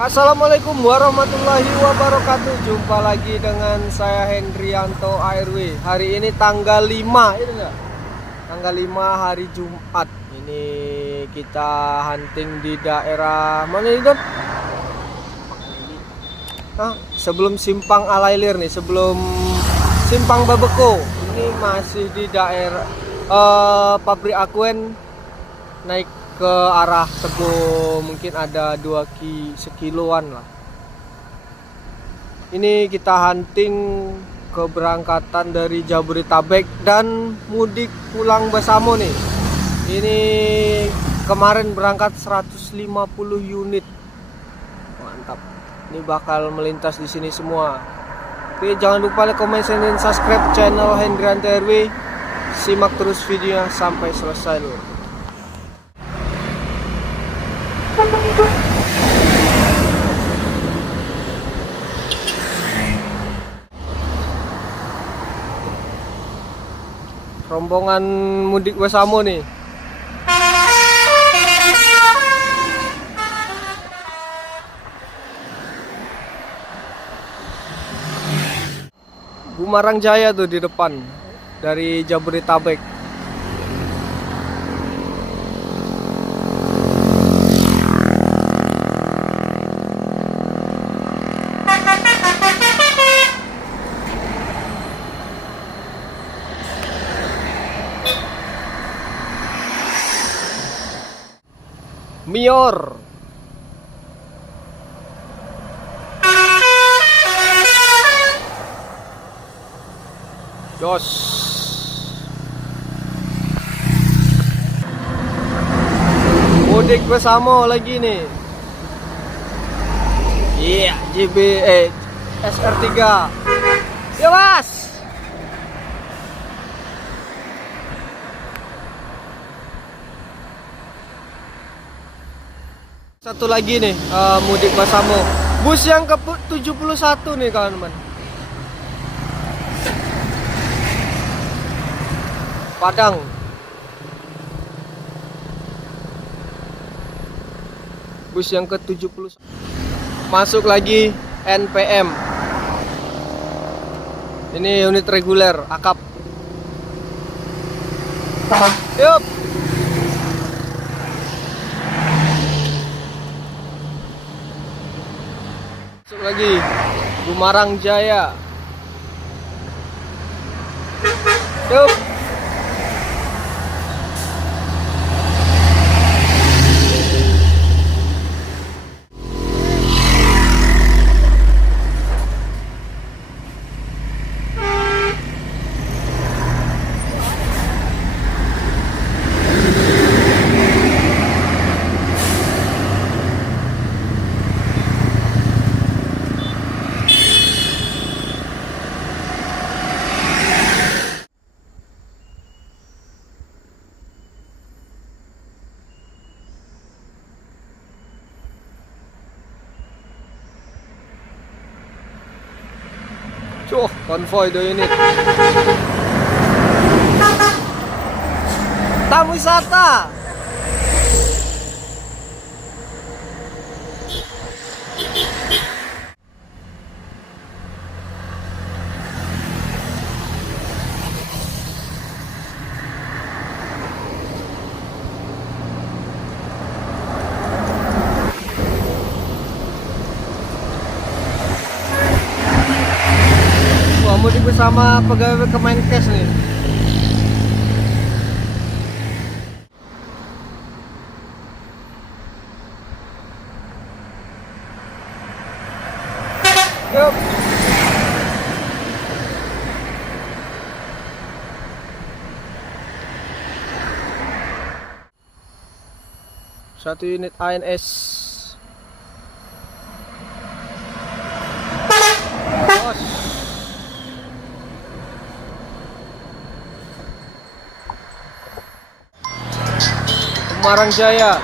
Assalamualaikum warahmatullahi wabarakatuh. Jumpa lagi dengan saya Hendrianto ARW. Hari ini tanggal 5, itu enggak? Tanggal 5 hari Jumat. Ini kita hunting di daerah mana ini, Don? Sebelum Simpang Alailir nih, sebelum Simpang Babeko. Ini masih di daerah pabrik Akuen, naik ke arah Tebu, mungkin ada 2 sekiloan lah. Ini kita hunting keberangkatan dari Jabodetabek dan mudik pulang Basamo nih. Ini kemarin berangkat 150 unit. Mantap. Ini bakal melintas di sini semua. Oke, jangan lupa like, comment, share, dan subscribe channel Hendrianto ARW. Simak terus videonya sampai selesai loh. Rombongan mudik Basamo nih. Bumarang Jaya tuh di depan dari Jabodetabek. Mior. Jos. Mudik Basamo lagi nih. Iya, SR3. Ya, Mas. Satu lagi nih, mudik Basamo. Bus yang ke-71 nih, kawan-kawan. Padang. Bus yang ke-71. Masuk lagi NPM. Ini unit reguler, akap. Yup. Masuk lagi Bumarang Jaya. Yup. Konvoy 2 unit. Tamu wisata. Mudik bersama pegawai Kemenkes nih. Yup. Satu unit ANS. Bumarang Jaya.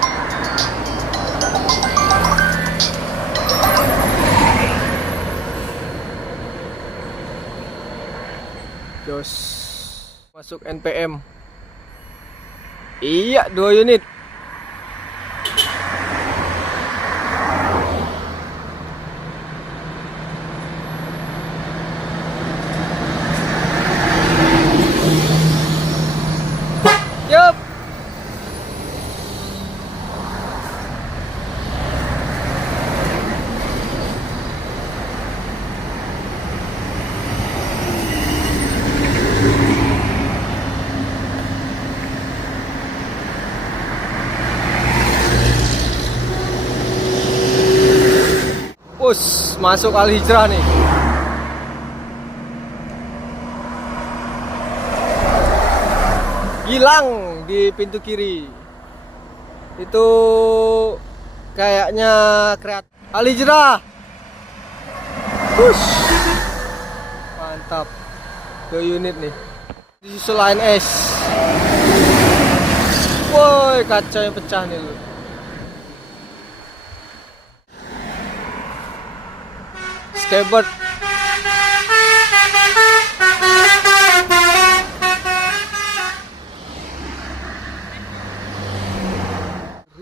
Jos. Masuk NPM. Iya, 2 unit. Us, masuk Al Hijrah nih. Hilang di pintu kiri. Itu kayaknya kreatif. Al Hijrah. Push. Mantap. 2 unit nih. Disusul ANS. Woi, kacanya pecah nih lu. Skateboard.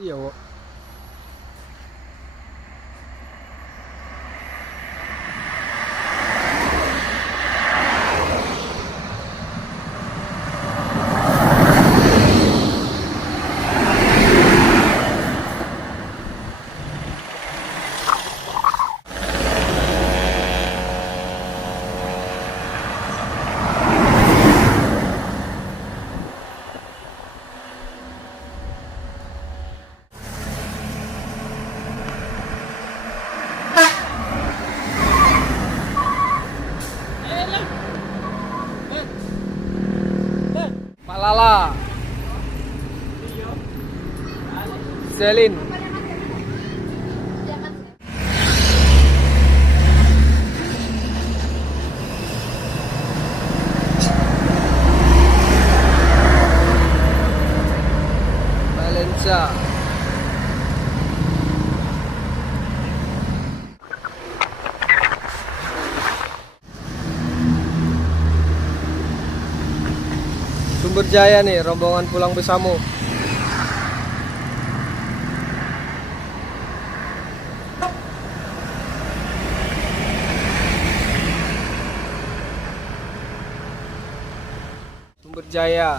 Iya, wo. Pak Lala. Selin. Valencia. Sumber Jaya nih, rombongan pulang bersama. Sumber Jaya.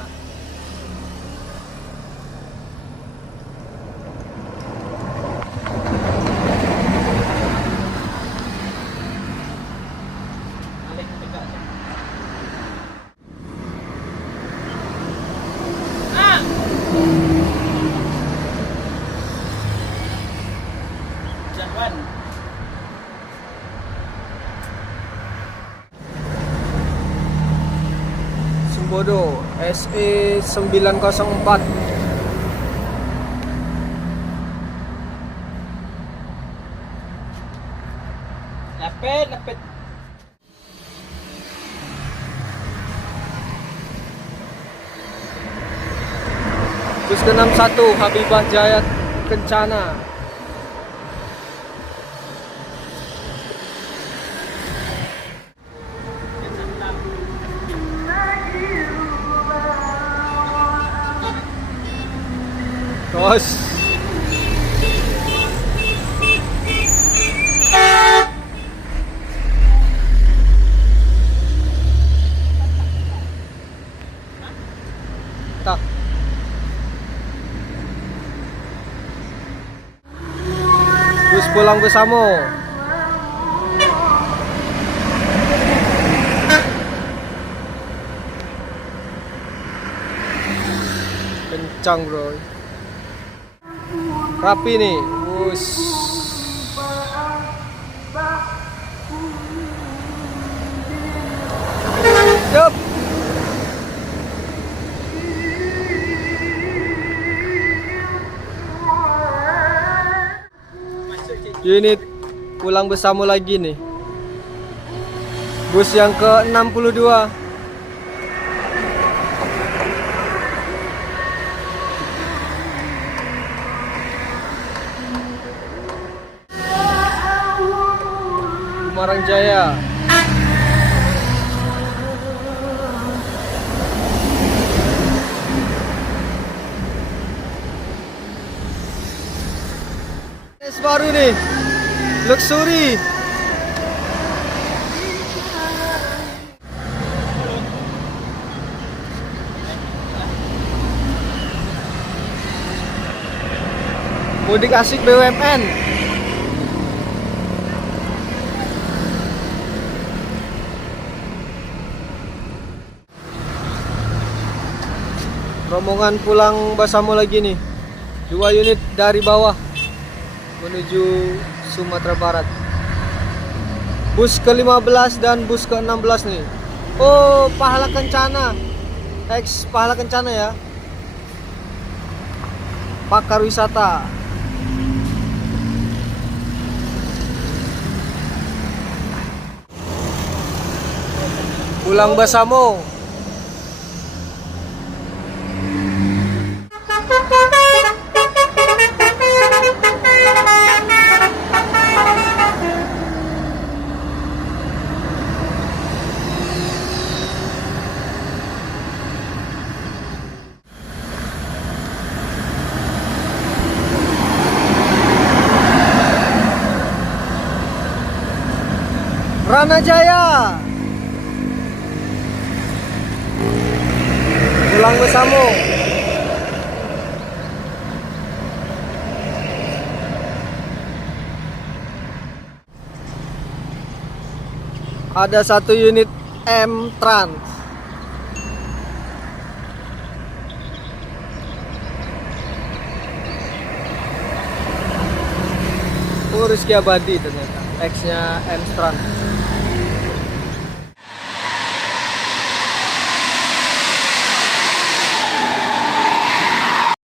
Bodoh SE 904. Lapet. Bus ke-61 Habibah Jaya Kencana. Terus tak bus pulang bersama. Kencang bro, rapi nih. Bus yup. Unit pulang bersama lagi nih. Bus yang ke-62. Semarang Jaya. Baru nih, luxury. Mudik asik BUMN. Rombongan pulang bersama lagi nih. 2 unit dari bawah menuju Sumatera Barat. Bus ke-15 dan bus ke-16 nih. Oh, Pahala Kencana. Ex Pahala Kencana ya. Pakar wisata. Pulang Basamo. Ranajaya. Pulang Basamo. Ada satu unit M Trans. Oh, Rizky Abadi ternyata. X-nya M Trans.